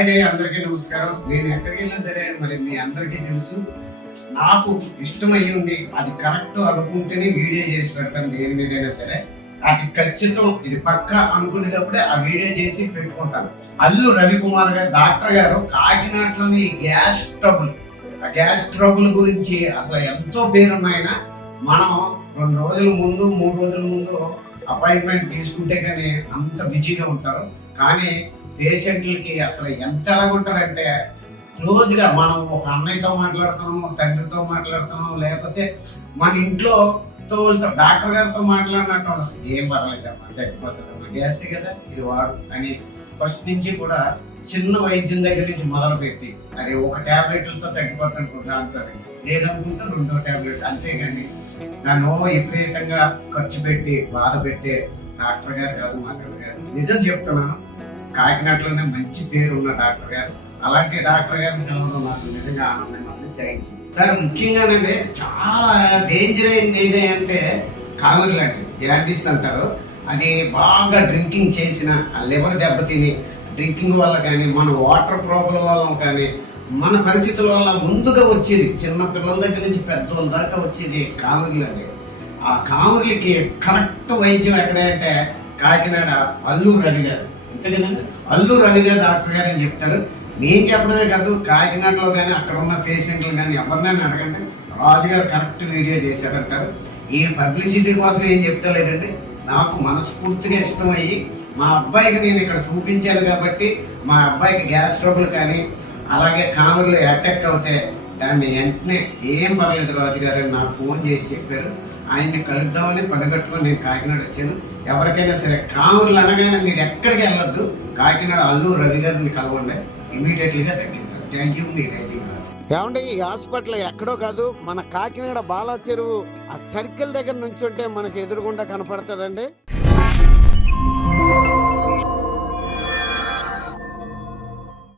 Hi అందరికీ నమస్కారం. నేను ఎక్కడికి వెళ్ళినా సరే మరి మీ అందరికీ తెలుసు, నాకు ఇష్టమయ్యి ఉంది అది కరెక్ట్ అనుకుంటేనే వీడియో చేసి పెడతాను. దేని మీదైనా సరే అది ఖచ్చితం, ఇది పక్క అనుకునేటప్పుడే ఆ వీడియో చేసి పెట్టుకుంటాను. అల్లు రవికుమార్ గారు డాక్టర్ గారు కాకినాడలోని గ్యాస్ ట్రబుల్, ఆ గ్యాస్ ట్రబుల్ గురించి అసలు ఎంతో పేరుమైన మనం 2 రోజుల ముందు 3 రోజుల ముందు అపాయింట్మెంట్ తీసుకుంటే కానీ అంత బిజీగా ఉంటారు. కానీ పేషెంట్లకి అసలు ఎంత ఎలాగుంటారంటే క్లోజ్గా మనం ఒక అన్నయ్యతో మాట్లాడుతున్నాము, తండ్రితో మాట్లాడుతున్నాము, లేకపోతే మన ఇంట్లో డాక్టర్ గారితో మాట్లాడినట్టు ఉండదు. ఏం పర్లేదమ్మా, తగ్గిపోతుందమ్మా, గ్యాసే కదా ఇది వాడు అని ఫస్ట్ నుంచి కూడా చిన్న వైద్యం దగ్గర నుంచి మొదలు పెట్టి అది ఒక టాబ్లెట్లతో తగ్గిపోతుంటారు, దాంతో లేదనుకుంటే 2వ టాబ్లెట్, అంతేగాని నన్ను విపరీతంగా ఖర్చు పెట్టి బాధ పెట్టే డాక్టర్ గారు కాదు మా గారు. నిజం చెప్తున్నాను, కాకినాడలోనే మంచి పేరు ఉన్న డాక్టర్ గారు. అలాంటి డాక్టర్ గారిని కలవడం నాకు నిజంగా ఆనందంగా ఉంది. Thank you sir. ముఖ్యంగానంటే చాలా డేంజర్ అయింది ఏదే అంటే కావిర్లు అండి, జాండీస్ అంటారు. అది బాగా డ్రింకింగ్ చేసిన లివర్ దెబ్బతిని డ్రింకింగ్ వల్ల కానీ మన వాటర్ ప్రాబ్లం వల్ల కానీ మన పరిస్థితుల వల్ల ముందుగా వచ్చేది చిన్న పిల్లల దగ్గర నుంచి పెద్దోళ్ళ దాకా వచ్చేది కావిర్లు అండి. ఆ కావిర్లకి కరెక్ట్ వైద్యం ఎక్కడంటే కాకినాడ అల్లు రవి గారు, అంతే కదండి. అల్లు రవి గారు డాక్టర్ గారు అని చెప్తారు. నేను చెప్పడమే కాదు, కాకినాడలో కానీ అక్కడ ఉన్న పేషెంట్లు కానీ ఎవరినైనా అడగండి, రాజుగారు కరెక్ట్ వీడియో చేశారంటారు. ఈ పబ్లిసిటీ కోసం ఏం చెప్తలేదండి, నాకు మనస్ఫూర్తిగా ఇష్టమయ్యి మా అబ్బాయికి నేను ఇక్కడ చూపించాను కాబట్టి మా అబ్బాయికి గ్యాస్ ట్రబుల్ కానీ అలాగే కామెర్లు అటాక్ అవుతే దాన్ని వెంటనే ఏం పర్లేదు రాజుగారు నాకు ఫోన్ చేసి చెప్పారు. ఆయన్ని కలుద్దామని పడగట్టుకొని నేను కాకినాడ వచ్చాను. ఎవరికైనా సరే కామెర్లు అనగానే మీరు ఎక్కడికి వెళ్ళొద్దు, కాకినాడ అల్లు రవి గారిని కలవండి, ఇమీడియట్లీగా తగ్గిస్తారు. Thank you. మీ రైజింగ్ రాజు. ఏమంటే ఈ హాస్పిటల్ ఎక్కడో కాదు, మన కాకినాడ బాలా చెరువు ఆ సర్కిల్ దగ్గర నుంచి ఉంటే మనకి ఎదురుగుండా కనపడుతుందండి.